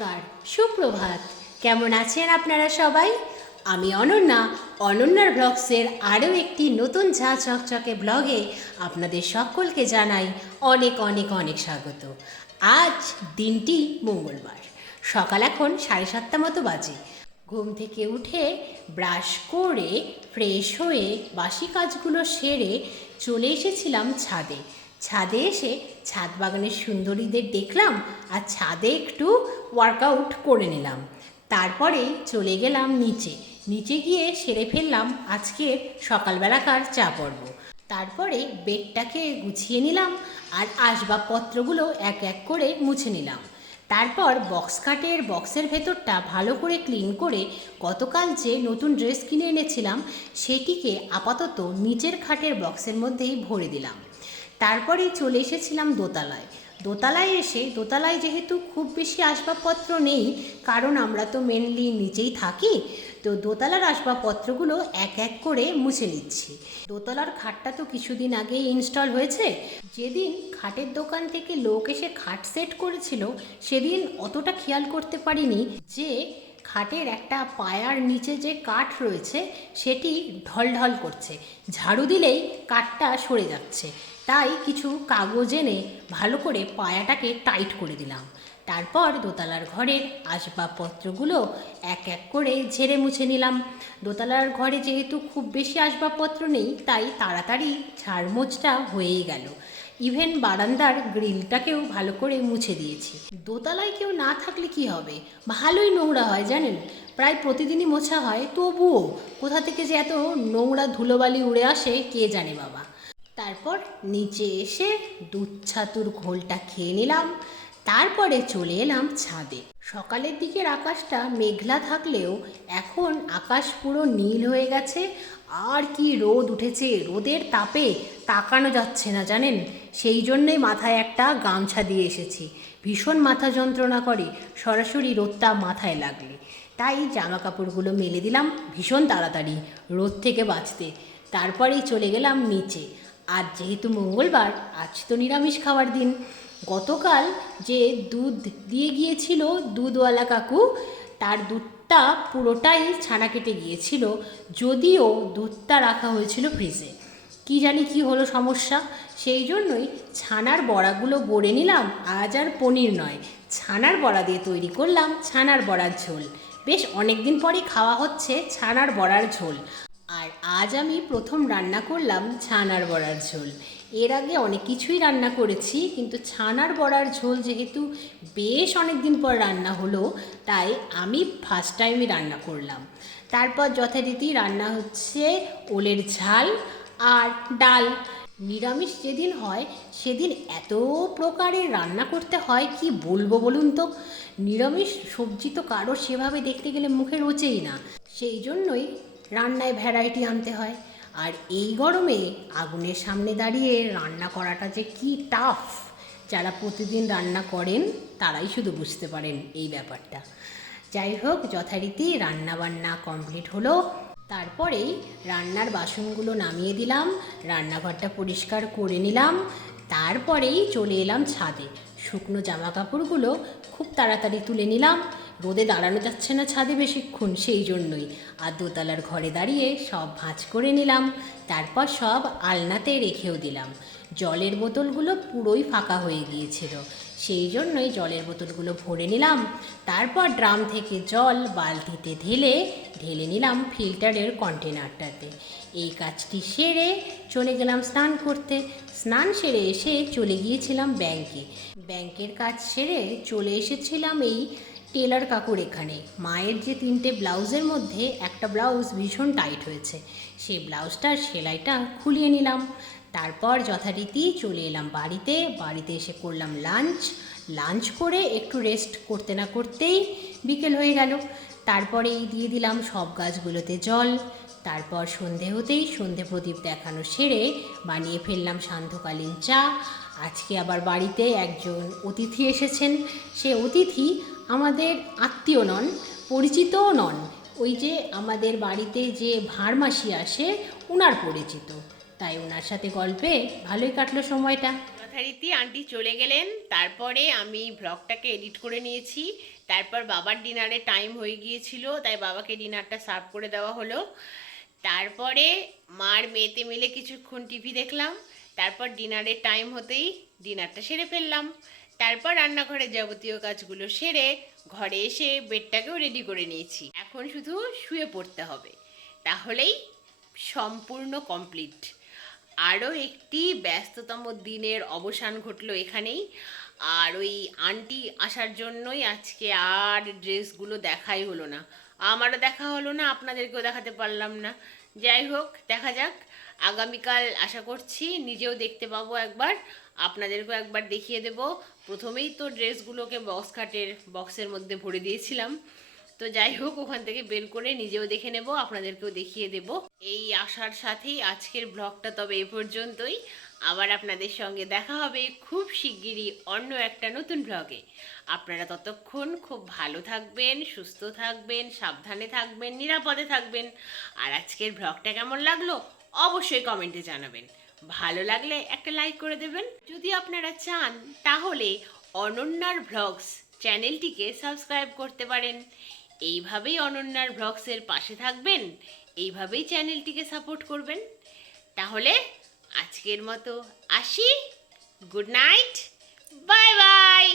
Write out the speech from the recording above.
নমস্কার, সুপ্রভাত। কেমন আছেন আপনারা সবাই? আমি অনন্যা, অনন্যার ব্লগসের আরও একটি নতুন ঝাঁ চকচকে ব্লগে আপনাদের সকলকে জানাই অনেক অনেক অনেক স্বাগত। আজ দিনটি মঙ্গলবার, সকাল এখন 7:30 মতো বাজে। ঘুম থেকে উঠে ব্রাশ করে ফ্রেশ হয়ে বাসি কাজগুলো সেরে চলে এসেছিলাম ছাদে। ছাদে এসে ছাদ বাগানের সুন্দরীদের দেখলাম আর ছাদে একটু ওয়ার্কআউট করে নিলাম। তারপরেই চলে গেলাম নিচে গিয়ে সেরে ফেললাম আজকের সকালবেলাকার চা পর্ব। তারপরে বেডটাকে গুছিয়ে নিলাম আর আসবাবপত্রগুলো এক এক করে মুছে নিলাম। তারপর বক্সের ভেতরটা ভালো করে ক্লিন করে গতকাল যে নতুন ড্রেস কিনে এনেছিলাম সেটিকে আপাতত নিচের খাটের বক্সের মধ্যেই ভরে দিলাম। তারপরেই চলে এসেছিলাম দোতলায় যেহেতু খুব বেশি আসবাবপত্র নেই, কারণ আমরা তো মেনলি নিচেই থাকি, তো দোতলার আসবাবপত্রগুলো এক এক করে মুছে নিচ্ছি। দোতলার খাটটা তো কিছুদিন আগেই ইনস্টল হয়েছে। যেদিন খাটের দোকান থেকে লোক এসে খাট সেট করেছিল সেদিন অতটা খেয়াল করতে পারিনি যে খাটের একটা পায়ার নিচে যে কাঠ রয়েছে সেটি ঢলঢল করছে, ঝাড়ু দিলেই কাঠটা সরে যাচ্ছে। তাই কিছু কাগজ এনে ভালো করে পায়াটাকে টাইট করে দিলাম। তারপর দোতলার ঘরের আসবাবপত্রগুলো এক এক করে ঝেড়ে মুছে নিলাম। দোতলার ঘরে যেহেতু খুব বেশি আসবাবপত্র নেই তাই তাড়াতাড়ি ঝাড়মোছটা হয়েই গেল। ইভেন বারান্দার গ্রিলটাকেও ভালো করে মুছে দিয়েছি। দোতলায় কেউ না থাকলে কি হবে, ভালোই নোংরা হয় জানেন। প্রায় প্রতিদিনই মোছা হয়, তবুও কোথা থেকে যে এত নোংরা ধুলোবালি উড়ে আসে কে জানে বাবা। তারপর নিচে এসে দুধ ছাতুর ঘোলটা খেয়ে নিলাম। তারপরে চলে এলাম ছাদে। সকালের দিকের আকাশটা মেঘলা থাকলেও এখন আকাশ পুরো নীল হয়ে গেছে। আর কি রোদ উঠেছে, রোদের তাপে তাকানো যাচ্ছে না জানেন। সেই জন্যই মাথায় একটা গামছা দিয়ে এসেছি। ভীষণ মাথা যন্ত্রণা করে সরাসরি রোদটা মাথায় লাগলে, তাই জামা কাপড়গুলো মেলে দিলাম ভীষণ তাড়াতাড়ি রোদ থেকে বাঁচতে। তারপরেই চলে গেলাম নিচে। আজ যেহেতু মঙ্গলবার, আজ তো নিরামিষ খাওয়ার দিন। গতকাল যে দুধ দিয়ে গিয়েছিল দুধওয়ালা কাকু, তার দুধটা পুরোটাই ছানা কেটে গিয়েছিল, যদিও দুধটা রাখা হয়েছিল ফ্রিজে। কি জানি কি হলো সমস্যা, সেই জন্যই ছানার বড়াগুলো গড়ে নিলাম। আজ আর পনির নয়, ছানার বড়া দিয়ে তৈরি করলাম ছানার বড়ার ঝোল। বেশ অনেক দিন পরই খাওয়া হচ্ছে ছানার বড়ার ঝোল। আর আজ আমি প্রথম রান্না করলাম ছানার বড়ার ঝোল। এর আগে অনেক কিছুই রান্না করেছি, কিন্তু ছানার বড়ার ঝোল যেহেতু বেশ অনেক দিন পর রান্না হলো, তাই আমি ফার্স্ট টাইমই রান্না করলাম। তারপর যথারীতি রান্না হচ্ছে ওলের ঝাল আর ডাল। নিরামিষ যেদিন হয় সেদিন এত প্রকারের রান্না করতে হয়, কি বলবো বলুন তো। নিরামিষ সবজি তো কারোর সেভাবে দেখতে গেলে মুখে রোচেই না, সেই জন্যই রান্নায় ভ্যারাইটি আনতে হয়। আর এই গরমে আগুনের সামনে দাঁড়িয়ে রান্না করাটা যে কি টাফ, যারা প্রতিদিন রান্না করেন তারাই শুধু বুঝতে পারেন এই ব্যাপারটা। যাই হোক, যথারীতি রান্নাবান্না কমপ্লিট হলো। তারপরেই রান্নার বাসনগুলো নামিয়ে দিলাম, রান্নাঘরটা পরিষ্কার করে নিলাম। তারপরেই চলে এলাম ছাদে। শুকনো জামা কাপড়গুলো খুব তাড়াতাড়ি তুলে নিলাম, রোদে দাঁড়ানো যাচ্ছে না ছাদে বেশিক্ষণ, সেই জন্যই। আর দোতলার ঘরে দাঁড়িয়ে সব ভাঁজ করে নিলাম। তারপর সব আলনাতে রেখেও দিলাম। জলের বোতলগুলো পুরোই ফাঁকা হয়ে গিয়েছিল, সেই জন্যই জলের বোতলগুলো ভরে নিলাম। তারপর ড্রাম থেকে জল বালতিতে ঢেলে নিলাম ফিল্টারের কন্টেনারটাতে। এই কাজটি সেরে চলে গেলাম স্নান করতে। স্নান সেরে এসে চলে গিয়েছিলাম ব্যাংকের কাজ সেরে চলে এসেছিলাম এই টেলার কাকুর এখানে। মায়ের যে 3টে ব্লাউজের মধ্যে একটা ব্লাউজ ভীষণ টাইট হয়েছে, সেই ব্লাউজটার সেলাইটা খুলিয়ে নিলাম। তারপর যথারীতি চলে এলাম বাড়িতে এসে করলাম লাঞ্চ করে একটু রেস্ট করতে না করতেই বিকেল হয়ে গেল। তারপরেই দিয়ে দিলাম সব গাছগুলোতে জল। তারপর সন্ধে হতেই সন্ধে প্রদীপ দেখানো সেরে বানিয়ে ফেললাম সান্ধ্যকালীন চা। আজকে আবার বাড়িতে একজন অতিথি এসেছেন। সে অতিথি আমাদের আত্মীয় নন, পরিচিতও নন। ওই যে আমাদের বাড়িতে যে ভাঁড়মাসি আসে, ওনার পরিচিত। তাই ওনার সাথে গল্পে ভালোই কাটলো সময়টা। যথারীতি আন্টি চলে গেলেন, তারপরে আমি ব্লগটাকে এডিট করে নিয়েছি। তারপর বাবার ডিনারে টাইম হয়ে গিয়েছিল, তাই বাবাকে ডিনারটা সার্ভ করে দেওয়া হলো। তারপরে মার মেয়েতে মিলে কিছুক্ষণ টিভি দেখলাম। তারপর ডিনারের টাইম হতেই ডিনারটা সেরে ফেললাম। তারপর রান্নাঘরের যাবতীয় কাজগুলো সেরে ঘরে এসে বেডটাকেও রেডি করে নিয়েছি। এখন শুধু শুয়ে পড়তে হবে, তাহলেই সম্পূর্ণ কমপ্লিট। আরও একটি ব্যস্ততম দিনের অবসান ঘটলো এখানেই। আর ওই আন্টি আসার জন্যই আজকে আর ড্রেসগুলো দেখাই হলো না, আমারও দেখা হলো না, আপনাদেরকেও দেখাতে পারলাম না। যাই হোক, দেখা যাক, আগামীকাল আশা করছি নিজেও দেখতে পাবো একবার, আপনাদেরকেও একবার দেখিয়ে দেব। প্রথমেই তো ড্রেসগুলোকে বক্সের মধ্যে ভরে দিয়েছিলাম, তো যাই হোক, ওখান থেকে বের করে নিজেও দেখে নেব, আপনাদেরকেও দেখিয়ে দেব। এই আশার সাথেই আজকের ব্লগটা তবে এ পর্যন্তই। আবার আপনাদের সঙ্গে দেখা হবে খুব শিগগিরই অন্য একটা নতুন ব্লগে। আপনারা ততক্ষণ খুব ভালো থাকবেন, সুস্থ থাকবেন, সাবধানে থাকবেন, নিরাপদে থাকবেন। আর আজকের ব্লগটা কেমন লাগলো অবশ্যই কমেন্টে জানাবেন। ভালো লাগলে একটা লাইক করে দেবেন। যদি আপনারা চান তাহলে অনন্যার ভ্লগস চ্যানেলটিকে সাবস্ক্রাইব করতে পারেন। এইভাবেই অনন্যার ভ্লগসের পাশে থাকবেন, এইভাবেই চ্যানেলটিকে সাপোর্ট করবেন। তাহলে আজকের মতো আসি, গুড নাইট, বাই বাই।